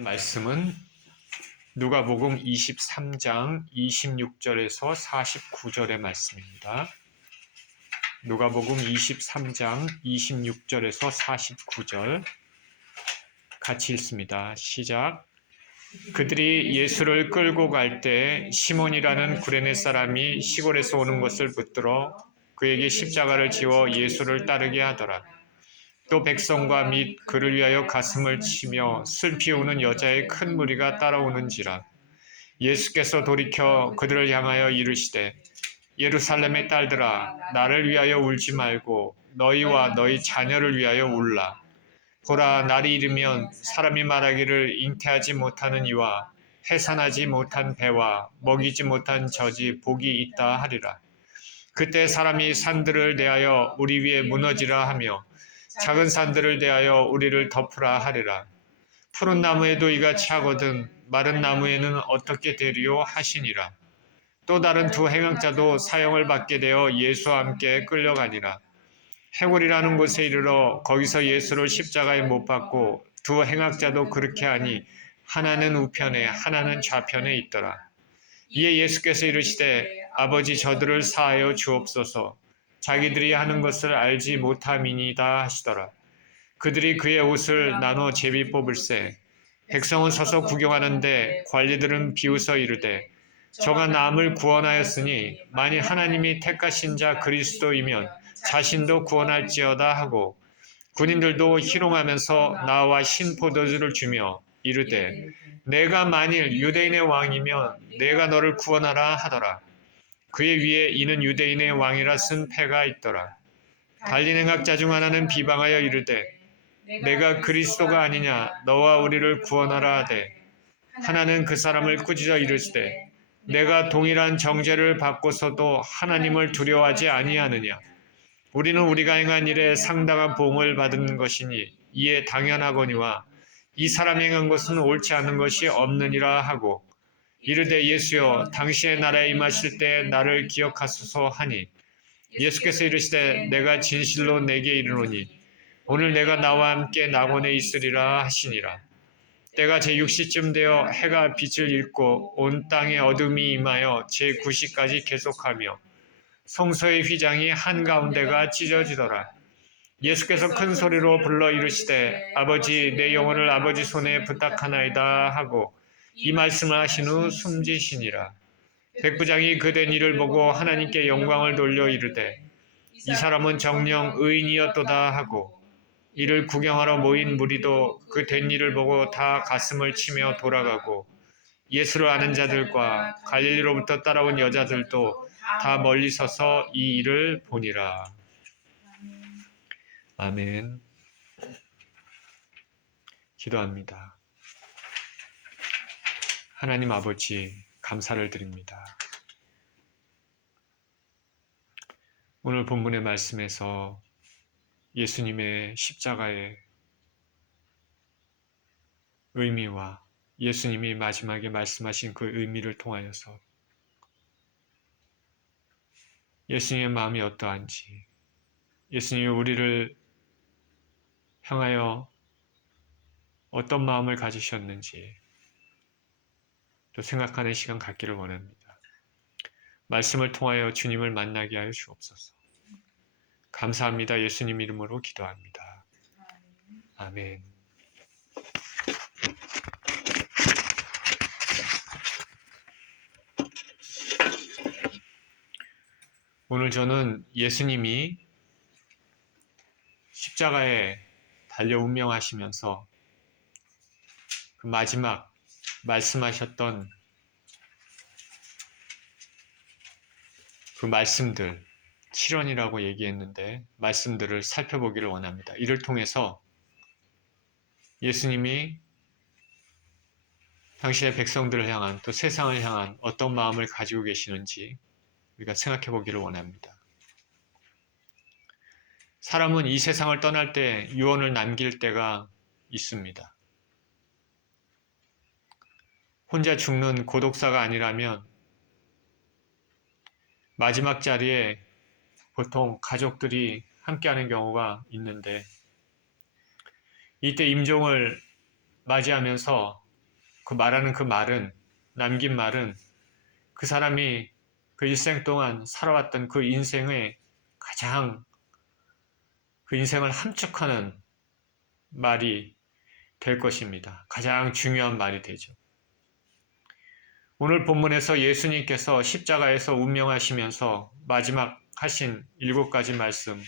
말씀은 누가복음 23장 26절에서 49절의 말씀입니다. 누가복음 23장 26절에서 49절 같이 읽습니다. 시작. 그들이 예수를 끌고 갈 때 시몬이라는 구레네 사람이 시골에서 오는 것을 붙들어 그에게 십자가를 지워 예수를 따르게 하더라. 또 백성과 및 그를 위하여 가슴을 치며 슬피 우는 여자의 큰 무리가 따라오는지라. 예수께서 돌이켜 그들을 향하여 이르시되 예루살렘의 딸들아 나를 위하여 울지 말고 너희와 너희 자녀를 위하여 울라. 보라 날이 이르면 사람이 말하기를 잉태하지 못하는 이와 해산하지 못한 배와 먹이지 못한 젖이 복이 있다 하리라. 그때 사람이 산들을 대하여 우리 위에 무너지라 하며 작은 산들을 대하여 우리를 덮으라 하리라. 푸른 나무에도 이같이 하거든 마른 나무에는 어떻게 되리요 하시니라. 또 다른 두 행악자도 사형을 받게 되어 예수와 함께 끌려가니라. 해골이라는 곳에 이르러 거기서 예수를 십자가에 못 박고 두 행악자도 그렇게 하니 하나는 우편에 하나는 좌편에 있더라. 이에 예수께서 이르시되 아버지 저들을 사하여 주옵소서. 자기들이 하는 것을 알지 못함이니이다 하시더라. 그들이 그의 옷을 나눠 제비 뽑을세. 백성은 서서 구경하는데 관리들은 비웃어 이르되 저가 남을 구원하였으니 만일 하나님이 택하신 자 그리스도이면 자신도 구원할지어다 하고 군인들도 희롱하면서 나와 신포도주를 주며 이르되 내가 만일 유대인의 왕이면 내가 너를 구원하라 하더라. 그의 위에 이는 유대인의 왕이라 쓴 패가 있더라. 달린 행악자 중 하나는 비방하여 이르되 내가 그리스도가 아니냐 너와 우리를 구원하라 하되 하나는 그 사람을 꾸짖어 이르시되 내가 동일한 정죄를 받고서도 하나님을 두려워하지 아니하느냐. 우리는 우리가 행한 일에 상당한 보응을 받은 것이니 이에 당연하거니와 이 사람이 행한 것은 옳지 않은 것이 없느니라 하고 이르되 예수여 당신의 나라에 임하실 때 나를 기억하소서 하니 예수께서 이르시되 내가 진실로 내게 이르노니 오늘 내가 나와 함께 낙원에 있으리라 하시니라. 때가 제6시쯤 되어 해가 빛을 잃고 온 땅에 어둠이 임하여 제9시까지 계속하며 성소의 휘장이 한가운데가 찢어지더라. 예수께서 큰 소리로 불러 이르시되 아버지 내 영혼을 아버지 손에 부탁하나이다 하고 이 말씀을 하신 후 숨지시니라. 백부장이 그된 일을 보고 하나님께 영광을 돌려 이르되 이 사람은 정녕 의인이었도다 하고 이를 구경하러 모인 무리도 그 된 일을 보고 다 가슴을 치며 돌아가고 예수를 아는 자들과 갈릴리로부터 따라온 여자들도 다 멀리 서서 이 일을 보니라. 아멘. 기도합니다. 하나님 아버지 감사를 드립니다. 오늘 본문의 말씀에서 예수님의 십자가의 의미와 예수님이 마지막에 말씀하신 그 의미를 통하여서 예수님의 마음이 어떠한지, 예수님이 우리를 향하여 어떤 마음을 가지셨는지 또 생각하는 시간 갖기를 원합니다. 말씀을 통하여 주님을 만나게 하여 주옵소서. 감사합니다. 예수님 이름으로 기도합니다. 아멘. 오늘 저는 예수님이 십자가에 달려 운명하시면서 그 마지막 말씀하셨던 그 말씀들, 7원이라고 얘기했는데 말씀들을 살펴보기를 원합니다. 이를 통해서 예수님이 당신의 백성들을 향한 또 세상을 향한 어떤 마음을 가지고 계시는지 우리가 생각해 보기를 원합니다. 사람은 이 세상을 떠날 때 유언을 남길 때가 있습니다. 혼자 죽는 고독사가 아니라면 마지막 자리에 보통 가족들이 함께하는 경우가 있는데 이때 임종을 맞이하면서 말하는 그 말은, 남긴 말은 그 사람이 그 일생 동안 살아왔던 그 인생의 가장 그 인생을 함축하는 말이 될 것입니다. 가장 중요한 말이 되죠. 오늘 본문에서 예수님께서 십자가에서 운명하시면서 마지막 하신 7가지 말씀,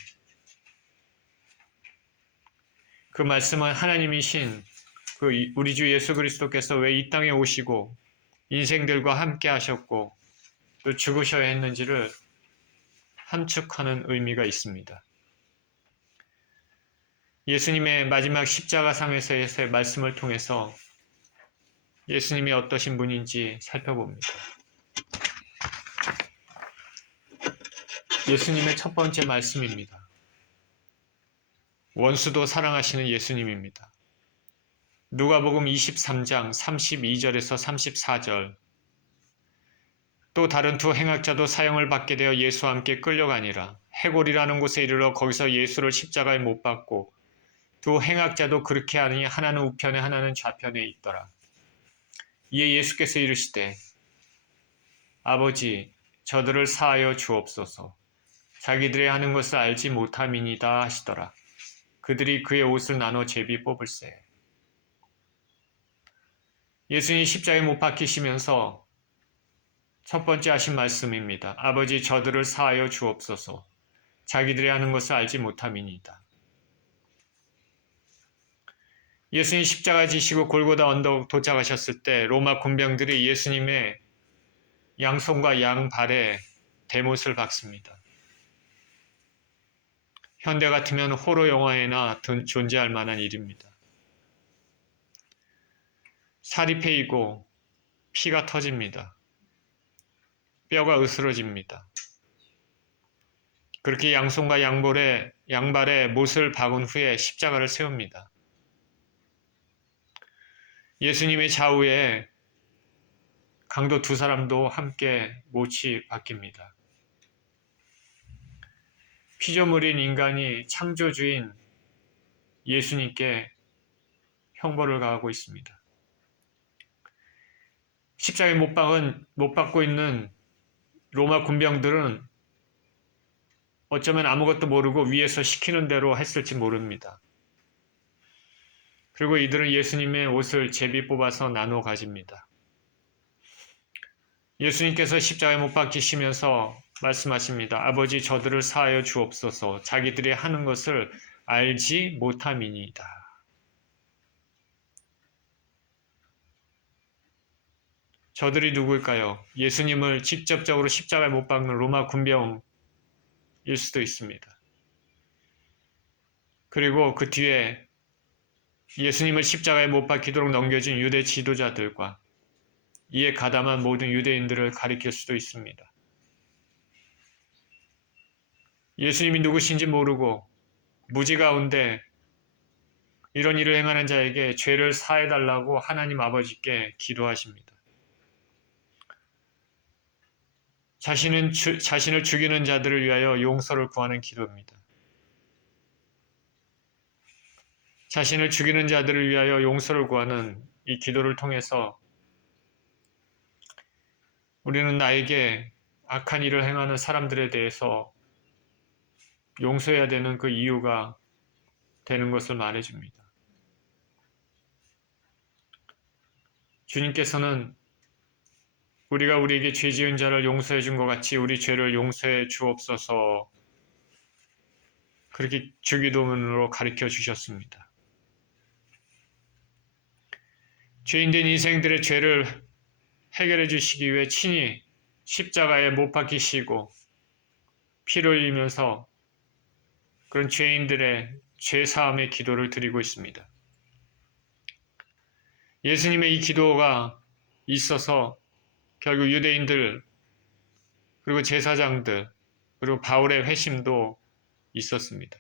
그 말씀은 하나님이신 우리 주 예수 그리스도께서 왜 이 땅에 오시고 인생들과 함께 하셨고 또 죽으셔야 했는지를 함축하는 의미가 있습니다. 예수님의 마지막 십자가상에서의 말씀을 통해서 예수님이 어떠신 분인지 살펴봅니다. 예수님의 첫 번째 말씀입니다. 원수도 사랑하시는 예수님입니다. 누가복음 23장 32절에서 34절. 또 다른 두 행악자도 사형을 받게 되어 예수와 함께 끌려가니라. 해골이라는 곳에 이르러 거기서 예수를 십자가에 못 박고 두 행악자도 그렇게 하니 하나는 우편에 하나는 좌편에 있더라. 이에 예수께서 이르시되 아버지 저들을 사하여 주옵소서. 자기들이 하는 것을 알지 못함이니이다 하시더라. 그들이 그의 옷을 나눠 제비 뽑을세. 예수님이 십자가에 못 박히시면서 첫 번째 하신 말씀입니다. 아버지 저들을 사하여 주옵소서. 자기들이 하는 것을 알지 못함이니이다. 예수님 십자가 지시고 골고다 언덕 도착하셨을 때 로마 군병들이 예수님의 양손과 양발에 대못을 박습니다. 현대 같으면 호러 영화에나 존재할 만한 일입니다. 살이 패이고 피가 터집니다. 뼈가 으스러집니다. 그렇게 양손과 양발에 못을 박은 후에 십자가를 세웁니다. 예수님의 좌우에 강도 두 사람도 함께 못이 박힙니다. 피조물인 인간이 창조주인 예수님께 형벌을 가하고 있습니다. 십자가에 못 박고 있는 로마 군병들은 어쩌면 아무것도 모르고 위에서 시키는 대로 했을지 모릅니다. 그리고 이들은 예수님의 옷을 제비 뽑아서 나눠 가집니다. 예수님께서 십자가에 못 박히시면서 말씀하십니다. 아버지 저들을 사하여 주옵소서. 자기들이 하는 것을 알지 못함이니이다. 저들이 누구일까요? 예수님을 직접적으로 십자가에 못 박는 로마 군병일 수도 있습니다. 그리고 그 뒤에 예수님을 십자가에 못 박히도록 넘겨진 유대 지도자들과 이에 가담한 모든 유대인들을 가리킬 수도 있습니다. 예수님이 누구신지 모르고 무지 가운데 이런 일을 행하는 자에게 죄를 사해달라고 하나님 아버지께 기도하십니다. 자신을 죽이는 자들을 위하여 용서를 구하는 기도입니다. 자신을 죽이는 자들을 위하여 용서를 구하는 이 기도를 통해서 우리는 나에게 악한 일을 행하는 사람들에 대해서 용서해야 되는 그 이유가 되는 것을 말해줍니다. 주님께서는 우리가 우리에게 죄 지은 자를 용서해 준 것 같이 우리 죄를 용서해 주옵소서 그렇게 주기도문으로 가르쳐 주셨습니다. 죄인된 인생들의 죄를 해결해 주시기 위해 친히 십자가에 못 박히시고 피를 흘리면서 그런 죄인들의 죄사함의 기도를 드리고 있습니다. 예수님의 이 기도가 있어서 결국 유대인들 그리고 제사장들 그리고 바울의 회심도 있었습니다.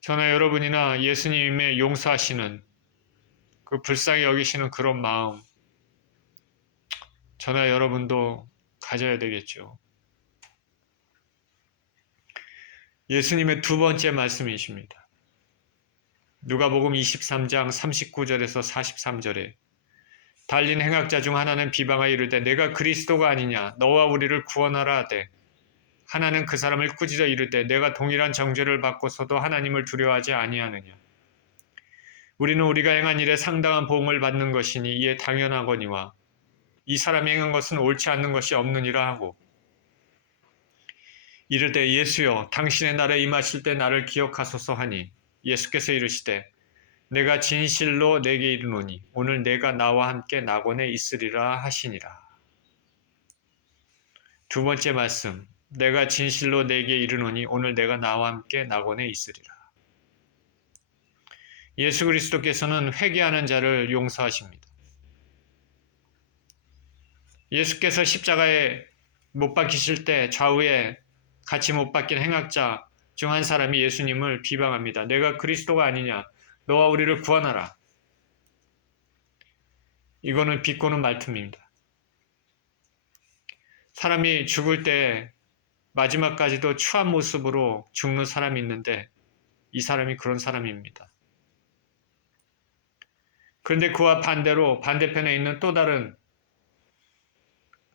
저나 여러분이나 예수님의 용서하시는 그 불쌍히 여기시는 그런 마음 저나 여러분도 가져야 되겠죠. 예수님의 두 번째 말씀이십니다. 누가복음 23장 39절에서 43절에 달린 행악자 중 하나는 비방하여 이르되 내가 그리스도가 아니냐 너와 우리를 구원하라 하되 하나는 그 사람을 꾸짖어 이르되 내가 동일한 정죄를 받고서도 하나님을 두려워하지 아니하느냐 우리는 우리가 행한 일에 상당한 보응을 받는 것이니 이에 당연하거니와 이 사람이 행한 것은 옳지 않는 것이 없느니라 하고 이르되 예수여 당신의 날에 임하실 때 나를 기억하소서 하니 예수께서 이르시되 내가 진실로 내게 이르노니 오늘 내가 나와 함께 낙원에 있으리라 하시니라. 두 번째 말씀 내가 진실로 내게 이르노니 오늘 내가 나와 함께 낙원에 있으리라. 예수 그리스도께서는 회개하는 자를 용서하십니다. 예수께서 십자가에 못 박히실 때 좌우에 같이 못 박힌 행악자 중 한 사람이 예수님을 비방합니다. 내가 그리스도가 아니냐? 너와 우리를 구원하라. 이거는 비꼬는 말씀입니다. 사람이 죽을 때 마지막까지도 추한 모습으로 죽는 사람이 있는데 이 사람이 그런 사람입니다. 그런데 그와 반대로 반대편에 있는 또 다른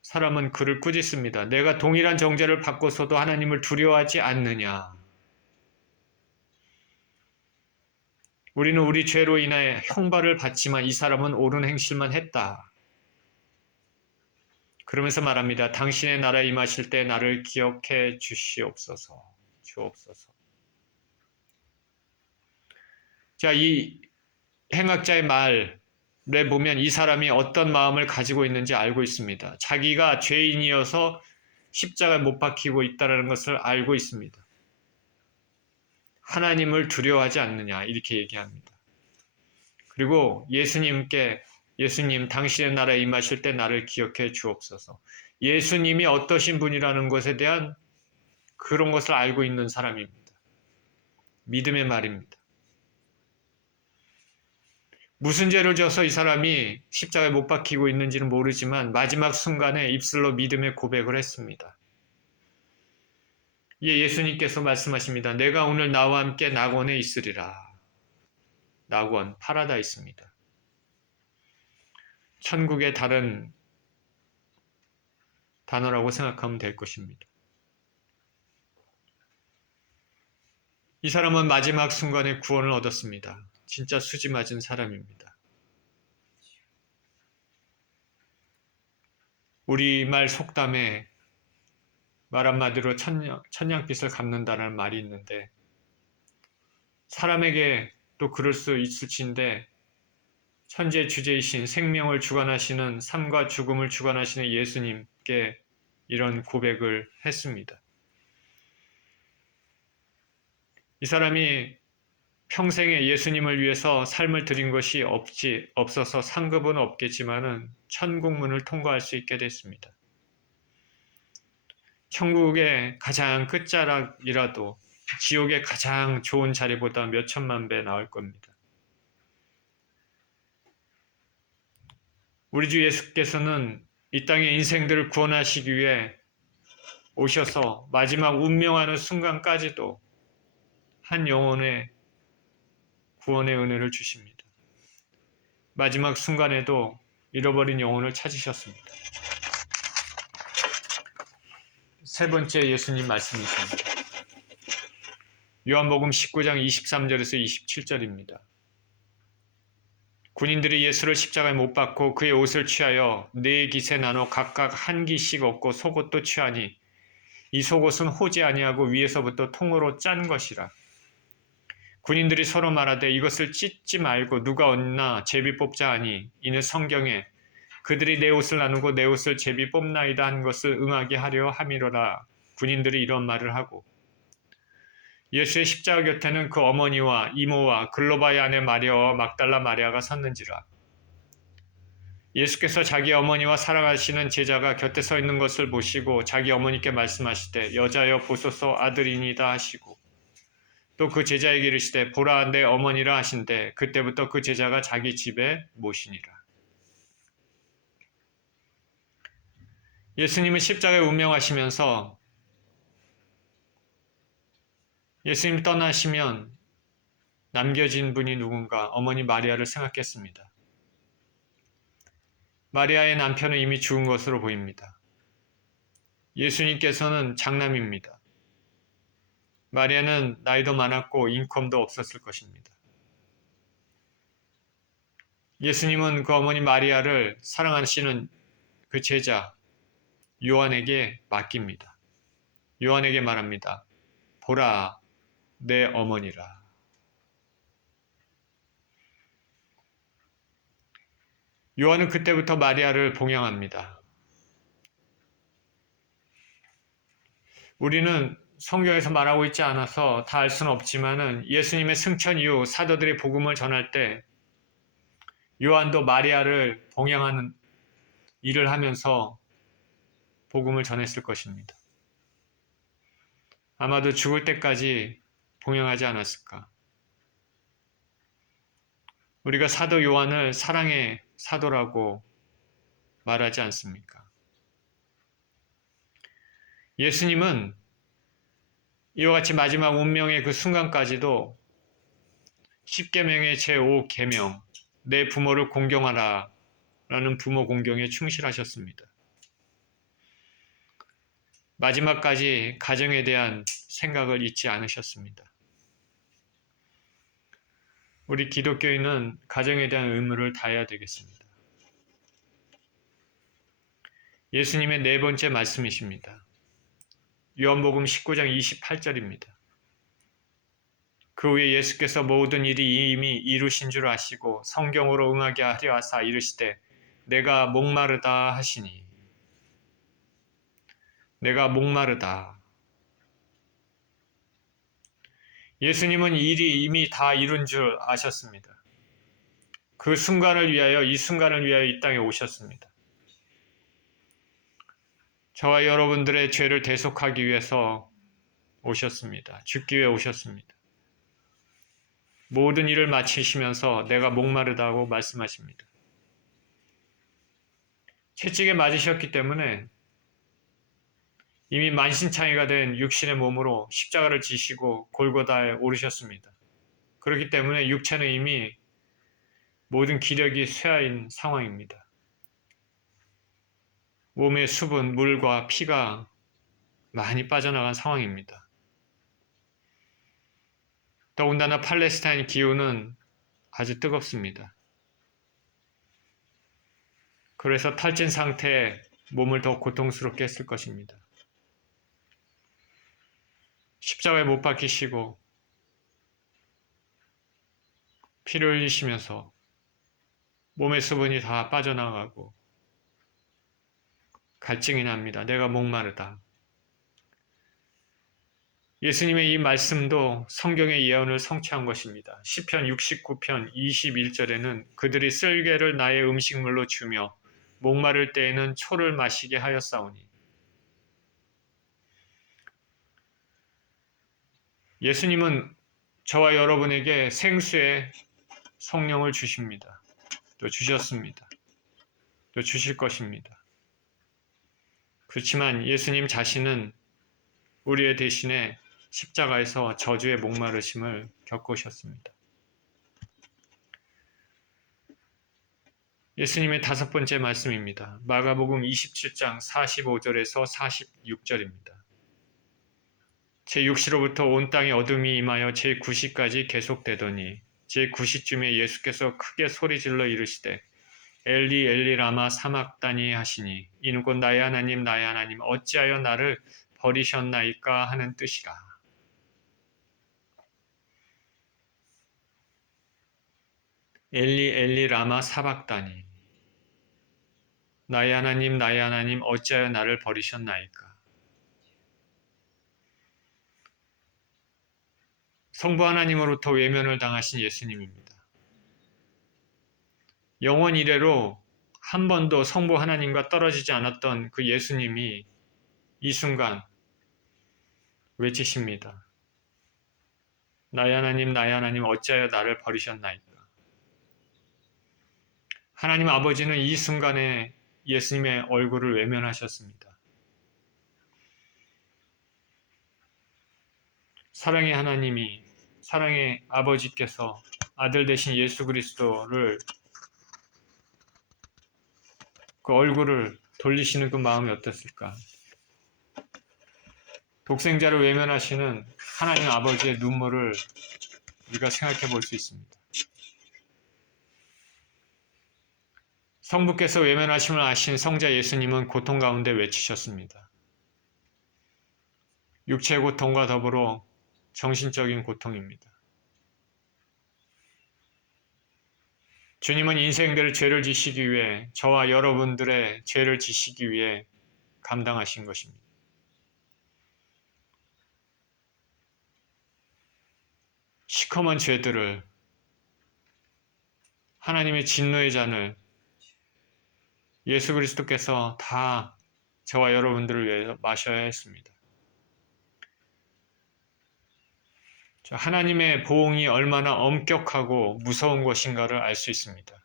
사람은 그를 꾸짖습니다. 내가 동일한 정죄를 받고서도 하나님을 두려워하지 않느냐. 우리는 우리 죄로 인해 형벌을 받지만 이 사람은 옳은 행실만 했다. 그러면서 말합니다. 당신의 나라에 임하실 때 나를 기억해 주시옵소서. 주옵소서. 자, 이 행악자의 말에 보면 이 사람이 어떤 마음을 가지고 있는지 알고 있습니다. 자기가 죄인이어서 십자가에 못 박히고 있다는 것을 알고 있습니다. 하나님을 두려워하지 않느냐 이렇게 얘기합니다. 그리고 예수님께 예수님 당신의 나라에 임하실 때 나를 기억해 주옵소서. 예수님이 어떠신 분이라는 것에 대한 그런 것을 알고 있는 사람입니다. 믿음의 말입니다. 무슨 죄를 져서 이 사람이 십자가에 못 박히고 있는지는 모르지만 마지막 순간에 입술로 믿음의 고백을 했습니다. 예수님께서 말씀하십니다. 내가 오늘 나와 함께 낙원에 있으리라. 낙원, 파라다이스입니다. 천국의 다른 단어라고 생각하면 될 것입니다. 이 사람은 마지막 순간에 구원을 얻었습니다. 진짜 수지 맞은 사람입니다. 우리말 속담에 말 한마디로 천냥빚을 갚는다는 말이 있는데 사람에게 또 그럴 수 있을진데 천재 주제이신 생명을 주관하시는 삶과 죽음을 주관하시는 예수님께 이런 고백을 했습니다. 이 사람이 평생에 예수님을 위해서 삶을 드린 것이 없어서 상급은 없겠지만은 천국문을 통과할 수 있게 됐습니다. 천국의 가장 끝자락이라도 지옥의 가장 좋은 자리보다 몇 천만 배 나을 겁니다. 우리 주 예수께서는 이 땅의 인생들을 구원하시기 위해 오셔서 마지막 운명하는 순간까지도 한 영혼의 구원의 은혜를 주십니다. 마지막 순간에도 잃어버린 영혼을 찾으셨습니다. 세 번째 예수님 말씀이십니다. 요한복음 19장 23절에서 27절입니다. 군인들이 예수를 십자가에 못 박고 그의 옷을 취하여 네 깃에 나눠 각각 한 깃씩 얻고 속옷도 취하니 이 속옷은 호지 아니하고 위에서부터 통으로 짠 것이라. 군인들이 서로 말하되 이것을 찢지 말고 누가 얻나 제비 뽑자 하니 이는 성경에 그들이 내 옷을 나누고 내 옷을 제비 뽑나이다 한 것을 응하게 하려 함이로라. 군인들이 이런 말을 하고 예수의 십자가 곁에는 그 어머니와 이모와 글로바의 아내 마리아와 막달라 마리아가 섰는지라. 예수께서 자기 어머니와 사랑하시는 제자가 곁에 서 있는 것을 보시고 자기 어머니께 말씀하시되 여자여 보소서 아들이니다 하시고 또 그 제자에게 이르시되 보라 내 어머니라 하신대 그때부터 그 제자가 자기 집에 모시니라. 예수님은 십자가에 운명하시면서 예수님 떠나시면 남겨진 분이 누군가 어머니 마리아를 생각했습니다. 마리아의 남편은 이미 죽은 것으로 보입니다. 예수님께서는 장남입니다. 마리아는 나이도 많았고 인컴도 없었을 것입니다. 예수님은 그 어머니 마리아를 사랑하시는 그 제자 요한에게 맡깁니다. 요한에게 말합니다. 보라, 내 어머니라. 요한은 그때부터 마리아를 봉양합니다. 우리는 성경에서 말하고 있지 않아서 다 알 수는 없지만은 예수님의 승천 이후 사도들이 복음을 전할 때 요한도 마리아를 봉양하는 일을 하면서 복음을 전했을 것입니다. 아마도 죽을 때까지 봉양하지 않았을까. 우리가 사도 요한을 사랑의 사도라고 말하지 않습니까? 예수님은 이와 같이 마지막 운명의 그 순간까지도 10계명의 제5계명, 내 부모를 공경하라 라는 부모 공경에 충실하셨습니다. 마지막까지 가정에 대한 생각을 잊지 않으셨습니다. 우리 기독교인은 가정에 대한 의무를 다해야 되겠습니다. 예수님의 네 번째 말씀이십니다. 요한복음 19장 28절입니다. 그 후에 예수께서 모든 일이 이미 이루신 줄 아시고 성경으로 응하게 하려 하사 이르시되 내가 목마르다 하시니 내가 목마르다. 예수님은 일이 이미 다 이룬 줄 아셨습니다. 그 순간을 위하여 이 순간을 위하여 이 땅에 오셨습니다. 저와 여러분들의 죄를 대속하기 위해서 오셨습니다. 죽기 위해 오셨습니다. 모든 일을 마치시면서 내가 목마르다고 말씀하십니다. 채찍에 맞으셨기 때문에 이미 만신창이가 된 육신의 몸으로 십자가를 지시고 골고다에 오르셨습니다. 그렇기 때문에 육체는 이미 모든 기력이 쇠하인 상황입니다. 몸의 수분, 물과 피가 많이 빠져나간 상황입니다. 더군다나 팔레스타인 기후는 아주 뜨겁습니다. 그래서 탈진 상태에 몸을 더 고통스럽게 했을 것입니다. 십자가에 못 박히시고 피를 흘리시면서 몸의 수분이 다 빠져나가고 갈증이 납니다. 내가 목마르다. 예수님의 이 말씀도 성경의 예언을 성취한 것입니다. 시편 69편 21절에는 그들이 쓸개를 나의 음식물로 주며 목마를 때에는 초를 마시게 하였사오니 예수님은 저와 여러분에게 생수의 성령을 주십니다. 또 주셨습니다. 또 주실 것입니다. 그렇지만 예수님 자신은 우리의 대신에 십자가에서 저주의 목마르심을 겪으셨습니다. 예수님의 다섯 번째 말씀입니다. 마가복음 27장 45절에서 46절입니다. 제6시로부터 온 땅에 어둠이 임하여 제9시까지 계속되더니 제9시쯤에 예수께서 크게 소리질러 이르시되 엘리 엘리 라마 사막다니 하시니 이는 곧 나의 하나님 나의 하나님 어찌하여 나를 버리셨나이까 하는 뜻이라. 엘리 엘리 라마 사박다니 나의 하나님 어찌하여 나를 버리셨나이까. 성부 하나님으로부터 외면을 당하신 예수님입니다. 영원 이래로 한 번도 성부 하나님과 떨어지지 않았던 그 예수님이 이 순간 외치십니다. 나의 하나님 어찌하여 나를 버리셨나이까. 하나님 아버지는 이 순간에 예수님의 얼굴을 외면하셨습니다. 사랑의 하나님이 사랑의 아버지께서 아들 되신 예수 그리스도를 그 얼굴을 돌리시는 그 마음이 어땠을까? 독생자를 외면하시는 하나님 아버지의 눈물을 우리가 생각해 볼 수 있습니다. 성부께서 외면하심을 아신 성자 예수님은 고통 가운데 외치셨습니다. 육체의 고통과 더불어 정신적인 고통입니다. 주님은 인생들의 죄를 지시기 위해 저와 여러분들의 죄를 지시기 위해 감당하신 것입니다. 시커먼 죄들을 하나님의 진노의 잔을 예수 그리스도께서 다 저와 여러분들을 위해 마셔야 했습니다. 하나님의 보응이 얼마나 엄격하고 무서운 것인가를 알 수 있습니다.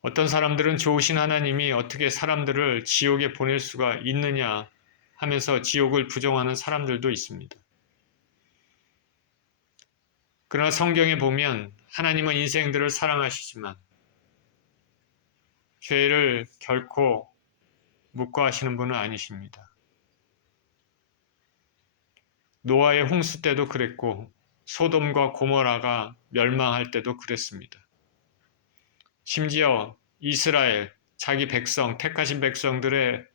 어떤 사람들은 좋으신 하나님이 어떻게 사람들을 지옥에 보낼 수가 있느냐 하면서 지옥을 부정하는 사람들도 있습니다. 그러나 성경에 보면 하나님은 인생들을 사랑하시지만 죄를 결코 묵과하시는 분은 아니십니다. 노아의 홍수 때도 그랬고 소돔과 고모라가 멸망할 때도 그랬습니다. 심지어 이스라엘, 자기 백성, 택하신 백성들의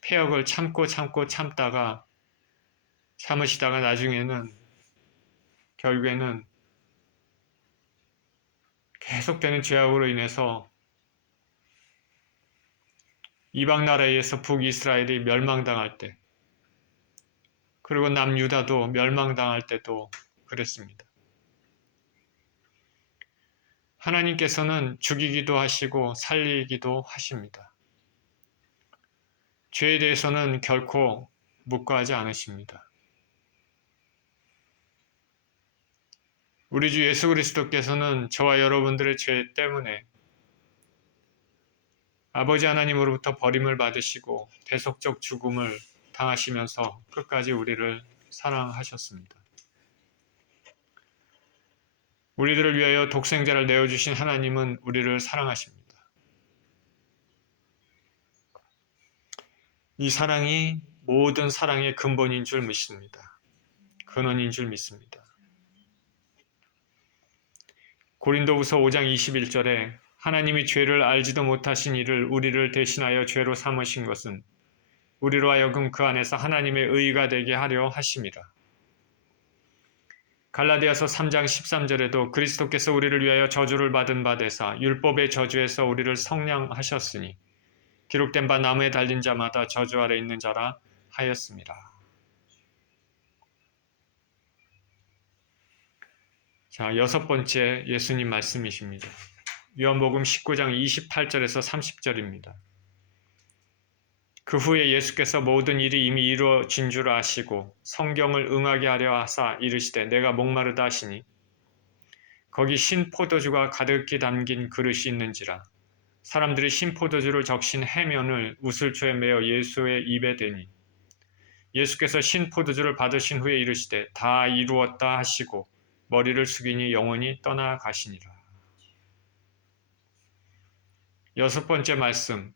패역을 참다가 참으시다가 나중에는 결국에는 계속되는 죄악으로 인해서 이방 나라에 의해서 북이스라엘이 멸망당할 때, 그리고 남유다도 멸망당할 때도 그랬습니다. 하나님께서는 죽이기도 하시고 살리기도 하십니다. 죄에 대해서는 결코 묵과하지 않으십니다. 우리 주 예수 그리스도께서는 저와 여러분들의 죄 때문에 아버지 하나님으로부터 버림을 받으시고 대속적 죽음을 당하시면서 끝까지 우리를 사랑하셨습니다. 우리들을 위하여 독생자를 내어주신 하나님은 우리를 사랑하십니다. 이 사랑이 모든 사랑의 근본인 줄 믿습니다. 근원인 줄 믿습니다. 고린도후서 5장 21절에 하나님이 죄를 알지도 못하신 이를 우리를 대신하여 죄로 삼으신 것은 우리로 하여금 그 안에서 하나님의 의가 되게 하려 하심이라. 갈라디아서 3장 13절에도 그리스도께서 우리를 위하여 저주를 받은 바 되사 율법의 저주에서 우리를 성량하셨으니 기록된 바 나무에 달린 자마다 저주 아래 있는 자라 하였습니다. 자, 여섯 번째 예수님 말씀이십니다. 요한복음 19장 28절에서 30절입니다. 그 후에 예수께서 모든 일이 이미 이루어진 줄 아시고 성경을 응하게 하려 하사 이르시되 내가 목마르다 하시니 거기 신포도주가 가득히 담긴 그릇이 있는지라 사람들이 신포도주를 적신 해면을 우슬초에 메어 예수의 입에 대니 예수께서 신포도주를 받으신 후에 이르시되 다 이루었다 하시고 머리를 숙이니 영원히 떠나가시니라. 여섯 번째 말씀,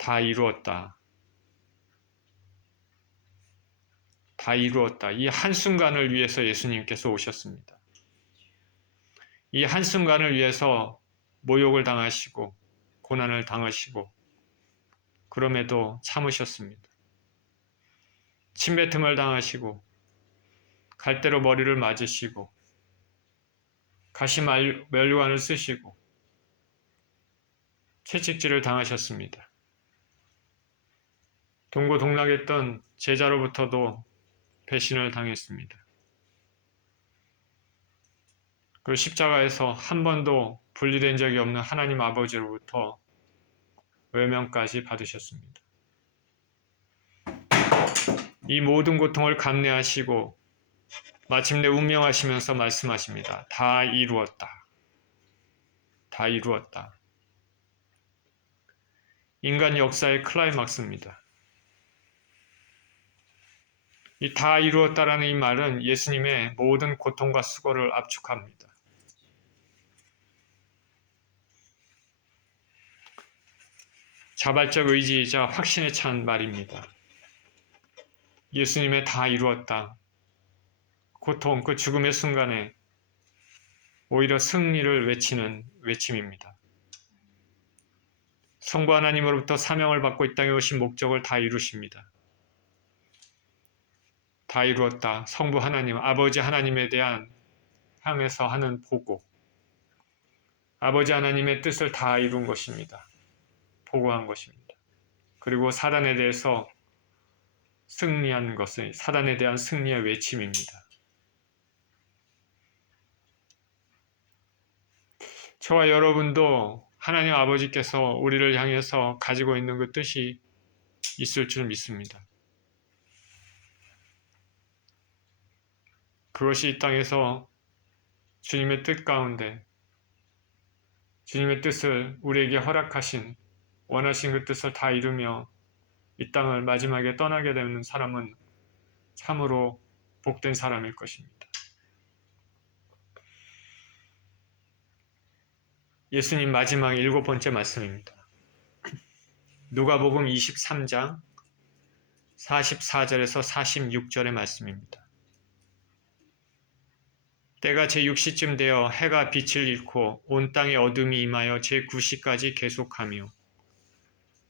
다 이루었다. 다 이루었다. 이 한순간을 위해서 예수님께서 오셨습니다. 이 한순간을 위해서 모욕을 당하시고 고난을 당하시고 그럼에도 참으셨습니다. 침뱉음을 당하시고 갈대로 머리를 맞으시고 가시 면류관을 쓰시고 채찍질을 당하셨습니다. 동고동락했던 제자로부터도 배신을 당했습니다. 그리고 십자가에서 한 번도 분리된 적이 없는 하나님 아버지로부터 외면까지 받으셨습니다. 이 모든 고통을 감내하시고 마침내 운명하시면서 말씀하십니다. 다 이루었다. 다 이루었다. 인간 역사의 클라이막스입니다. 이 다 이루었다라는 이 말은 예수님의 모든 고통과 수고를 압축합니다. 자발적 의지이자 확신에 찬 말입니다. 예수님의 다 이루었다. 고통, 그 죽음의 순간에 오히려 승리를 외치는 외침입니다. 성부 하나님으로부터 사명을 받고 이 땅에 오신 목적을 다 이루십니다. 다 이루었다. 성부 하나님, 아버지 하나님에 대한 향해서 하는 보고. 아버지 하나님의 뜻을 다 이룬 것입니다. 보고한 것입니다. 그리고 사단에 대해서 승리한 것은 사단에 대한 승리의 외침입니다. 저와 여러분도 하나님 아버지께서 우리를 향해서 가지고 있는 그 뜻이 있을 줄 믿습니다. 그것이 이 땅에서 주님의 뜻 가운데 주님의 뜻을 우리에게 허락하신 원하신 그 뜻을 다 이루며 이 땅을 마지막에 떠나게 되는 사람은 참으로 복된 사람일 것입니다. 예수님 마지막 7번째 말씀입니다. 누가복음 23장 44절에서 46절의 말씀입니다. 때가 제6시쯤 되어 해가 빛을 잃고 온 땅에 어둠이 임하여 제9시까지 계속하며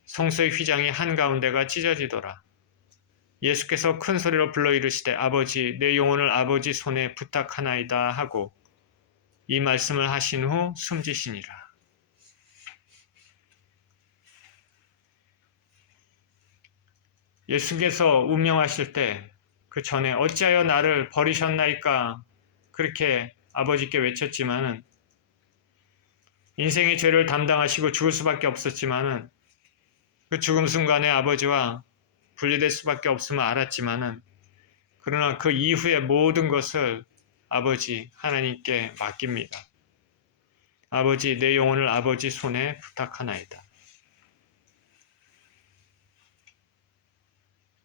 성소의 휘장이 한가운데가 찢어지더라. 예수께서 큰 소리로 불러 이르시되 아버지 내 영혼을 아버지 손에 부탁하나이다 하고 이 말씀을 하신 후 숨지시니라. 예수께서 운명하실 때 그 전에 어찌하여 나를 버리셨나이까 그렇게 아버지께 외쳤지만은 인생의 죄를 담당하시고 죽을 수밖에 없었지만은 그 죽음 순간에 아버지와 분리될 수밖에 없음을 알았지만은 그러나 그 이후의 모든 것을 아버지 하나님께 맡깁니다. 아버지 내 영혼을 아버지 손에 부탁하나이다.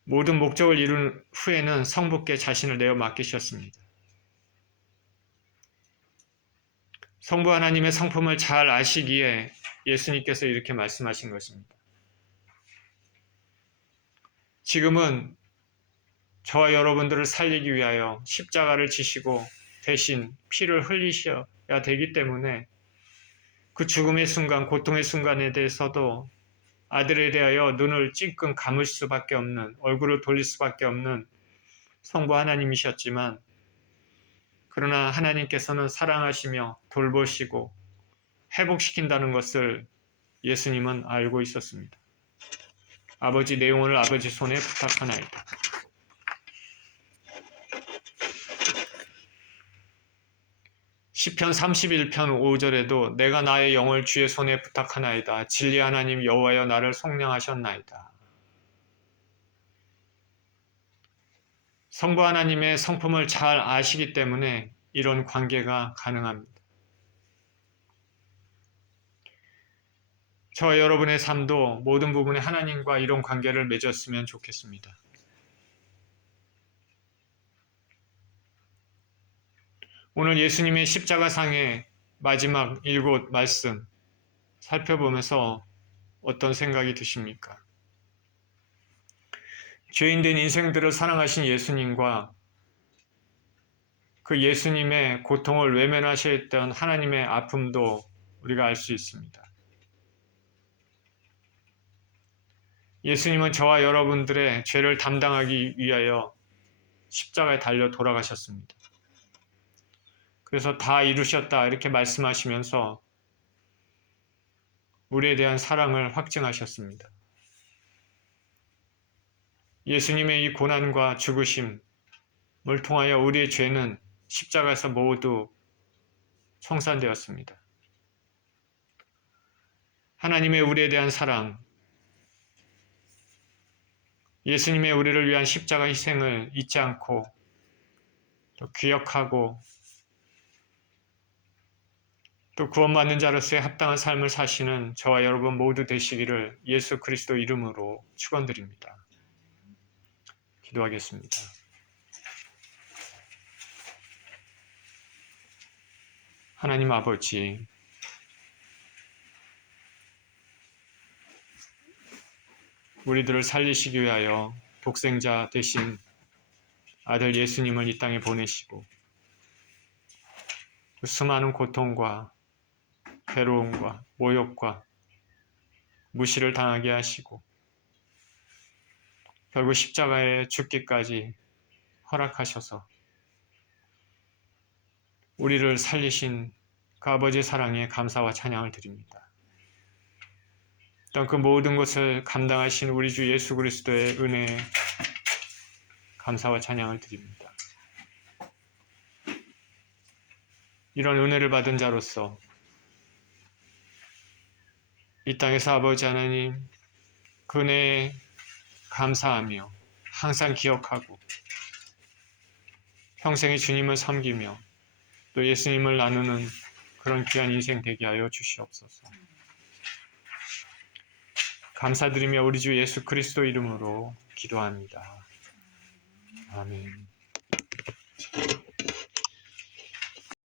모든 목적을 이룬 후에는 성부께 자신을 내어 맡기셨습니다. 성부 하나님의 성품을 잘 아시기에 예수님께서 이렇게 말씀하신 것입니다. 지금은 저와 여러분들을 살리기 위하여 십자가를 지시고 대신 피를 흘리셔야 되기 때문에 그 죽음의 순간, 고통의 순간에 대해서도 아들에 대하여 눈을 찔끔 감을 수밖에 없는, 얼굴을 돌릴 수밖에 없는 성부 하나님이셨지만 그러나 하나님께서는 사랑하시며 돌보시고 회복시킨다는 것을 예수님은 알고 있었습니다. 아버지 내 영혼을 아버지 손에 부탁하나이다. 시편 31편 5절에도 내가 나의 영을 주의 손에 부탁하나이다. 진리 하나님 여호와여 나를 속량하셨나이다. 성부 하나님의 성품을 잘 아시기 때문에 이런 관계가 가능합니다. 저와 여러분의 삶도 모든 부분에 하나님과 이런 관계를 맺었으면 좋겠습니다. 오늘 예수님의 십자가상의 마지막 7 말씀 살펴보면서 어떤 생각이 드십니까? 죄인된 인생들을 사랑하신 예수님과 그 예수님의 고통을 외면하셨던 하나님의 아픔도 우리가 알 수 있습니다. 예수님은 저와 여러분들의 죄를 담당하기 위하여 십자가에 달려 돌아가셨습니다. 그래서 다 이루셨다 이렇게 말씀하시면서 우리에 대한 사랑을 확증하셨습니다. 예수님의 이 고난과 죽으심을 통하여 우리의 죄는 십자가에서 모두 청산되었습니다. 하나님의 우리에 대한 사랑, 예수님의 우리를 위한 십자가 희생을 잊지 않고 또 기억하고 또 구원받는 자로서의 합당한 삶을 사시는 저와 여러분 모두 되시기를 예수 그리스도 이름으로 축원드립니다. 기도하겠습니다. 하나님 아버지, 우리들을 살리시기 위하여 독생자 되신 아들 예수님을 이 땅에 보내시고 그 수많은 고통과 괴로움과 모욕과 무시를 당하게 하시고 결국 십자가에 죽기까지 허락하셔서 우리를 살리신 그 아버지의 사랑에 감사와 찬양을 드립니다. 또한 그 모든 것을 감당하신 우리 주 예수 그리스도의 은혜에 감사와 찬양을 드립니다. 이런 은혜를 받은 자로서 이 땅에서 아버지 하나님 그 은혜에 감사하며 항상 기억하고 평생의 주님을 섬기며 또 예수님을 나누는 그런 귀한 인생 되게 하여 주시옵소서. 감사드리며 우리 주 예수 그리스도 이름으로 기도합니다. 아멘.